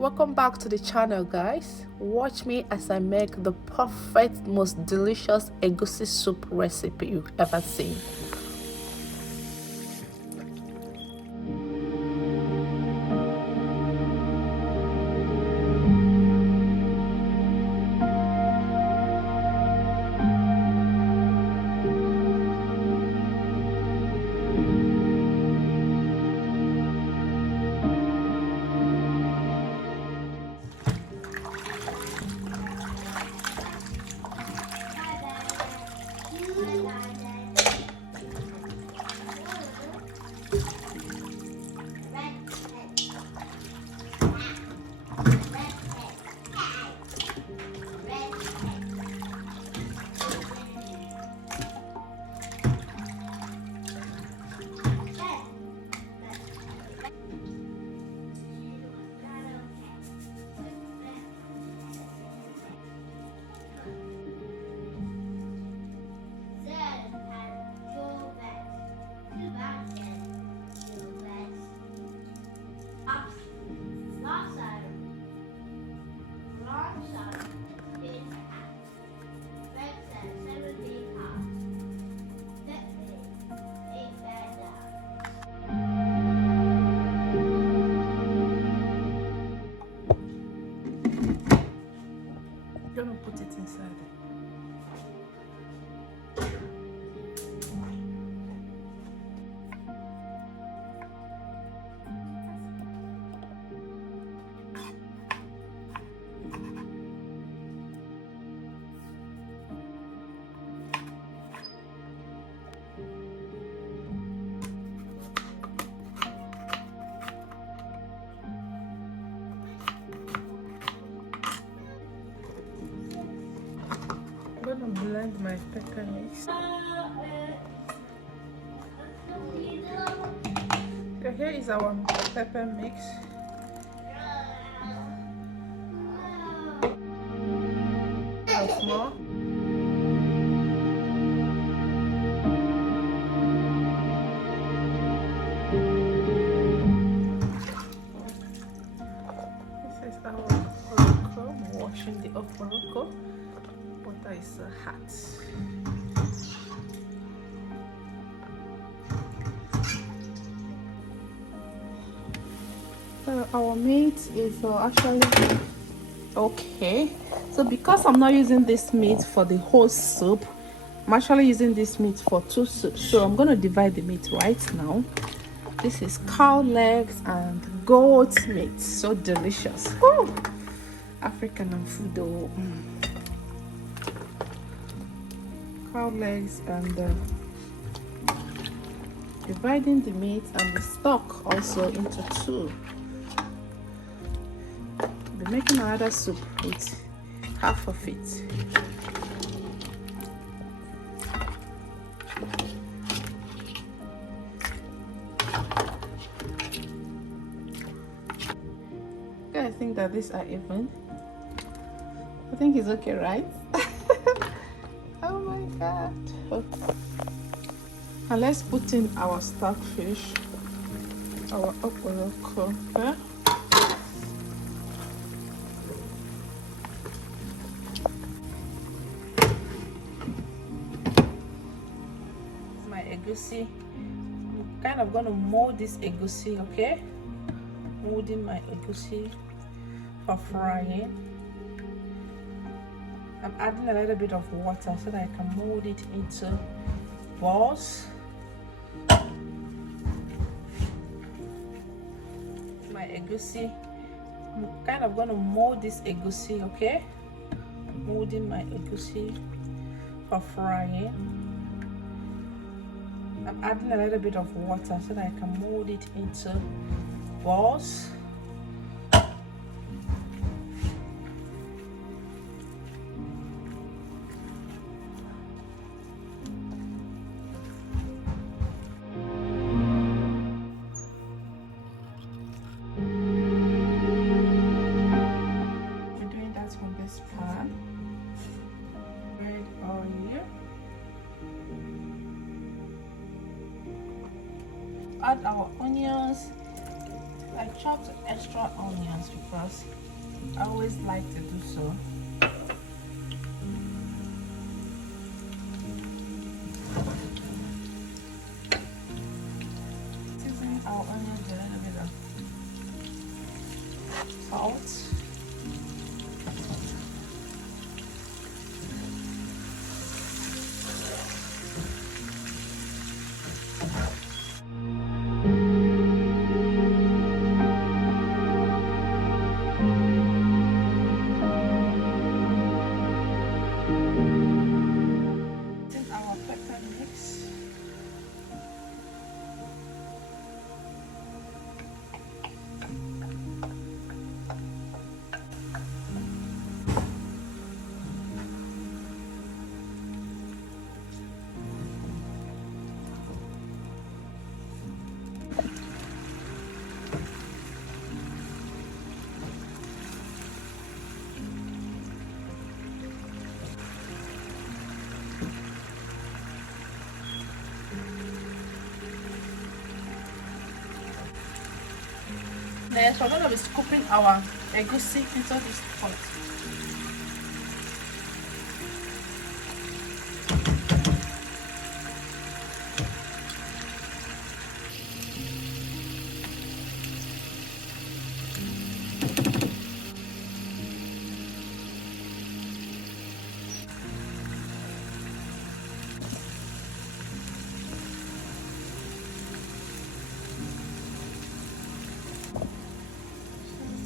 Welcome back to the channel, guys. Watch me as I make the perfect, most delicious egusi soup recipe you've ever seen. I'm gonna put it inside. I'm gonna blend my pepper mix. So here is our pepper mix. More. This is our okporoko. I'm washing the okporoko. Water is so hot. Our meat is actually okay. So because I'm not using this meat for the whole soup, I'm actually using this meat for 2 soups. So I'm going to divide the meat right now. This is cow legs and goat meat. So delicious. Woo! African and food though. Cow legs and dividing the meat and the stock also into 2. I'll be making another soup with half of it. Okay, I think that these are even. I think it's okay, right? Oh my god. Okay. And let's put in our stockfish, our okporoko. Okay? My egusi. I'm kind of going to mold this egusi, okay? Molding my egusi for frying. I'm adding a little bit of water so that I can mold it into balls. My egusi. I'm kind of going to mold this egusi, okay? Molding my egusi for frying. I'm adding a little bit of water so that I can mold it into balls. We're doing that on this pan. Red oil. Add our onions. I chopped extra onions because I always like to do so. Season our onions with a little bit of salt. Next, we're going to be scooping our egusi into this pot.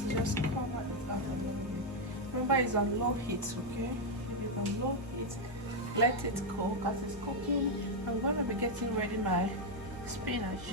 Just cover it up a little bit. Remember, it's on low heat, okay? Leave it on low heat. Let it cook. As it's cooking, I'm going to be getting ready my spinach.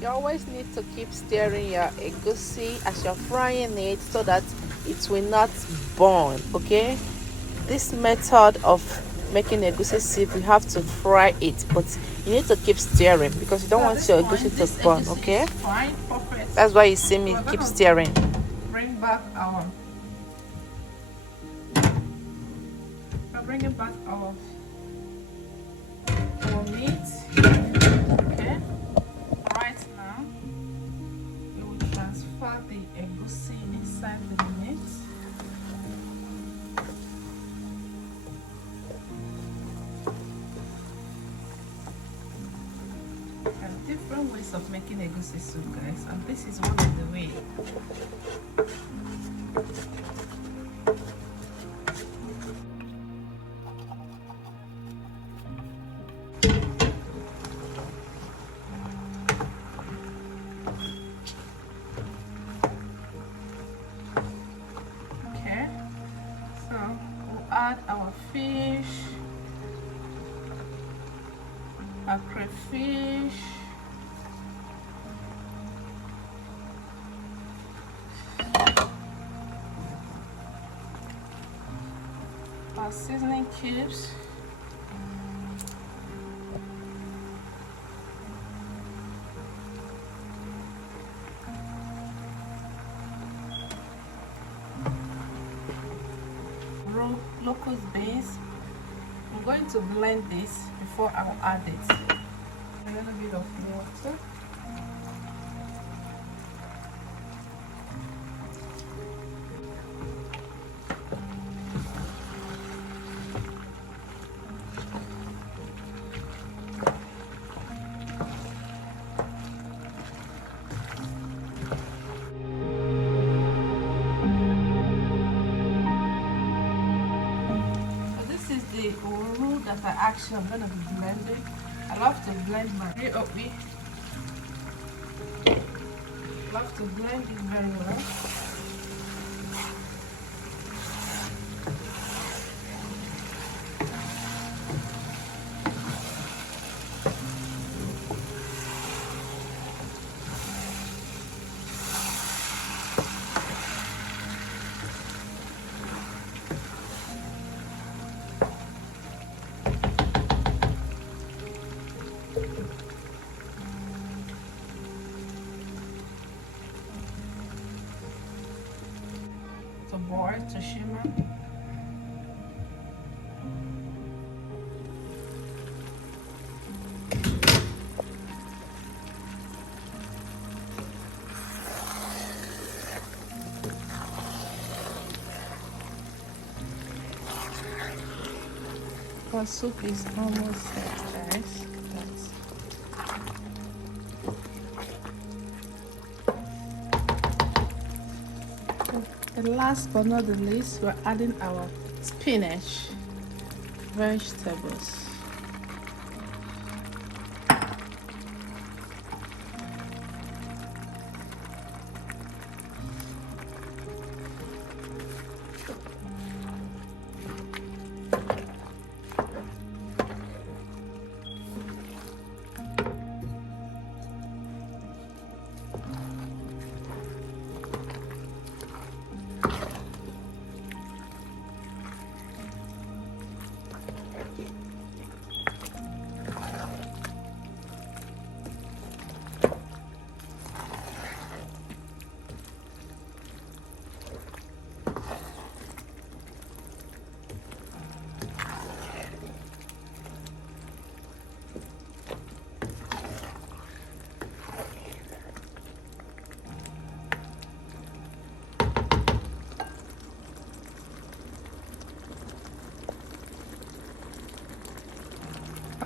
You always need to keep stirring your egusi as you're frying it so that it will not burn, okay? This method of making egusi soup, you have to fry it, but you need to keep stirring because you don't want your egusi to burn, okay? That's why you see me keep stirring. Bring back our meat. Okay. Right now, we will transfer the egusi inside the meat. There are different ways of making egusi soup, guys, and this is one of the ways. Add our fish, our crayfish, our seasoning cubes, locust beans. I'm going to blend this before I will add it. A little bit of water. That I'm going to be blending. I love to blend my wheat. Love to blend it very well. Our soup is almost set, guys. And last but not the least, we're adding our spinach vegetables.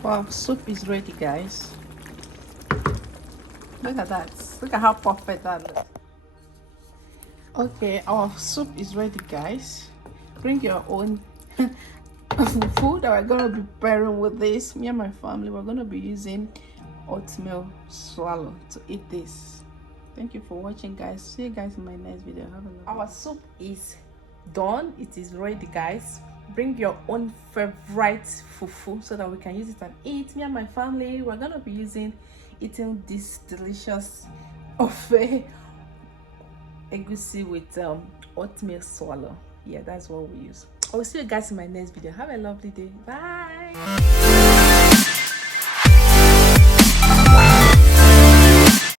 Our soup is ready, guys. Look at that. Look at how perfect that looks. Okay, our soup is ready, guys. Bring your own food that we're gonna be pairing with this. Me and my family, we're gonna be using oatmeal swallow to eat this. Thank you for watching, guys. See you guys in my next video. Have a lovely. Our soup is done. It is ready, guys. Bring your own favorite fufu so that we can use it and eat. Me and my family, we're gonna be eating this delicious ofe egusi with oatmeal swallow. Yeah, that's what we use. I will see you guys in my next video. Have a lovely day. Bye.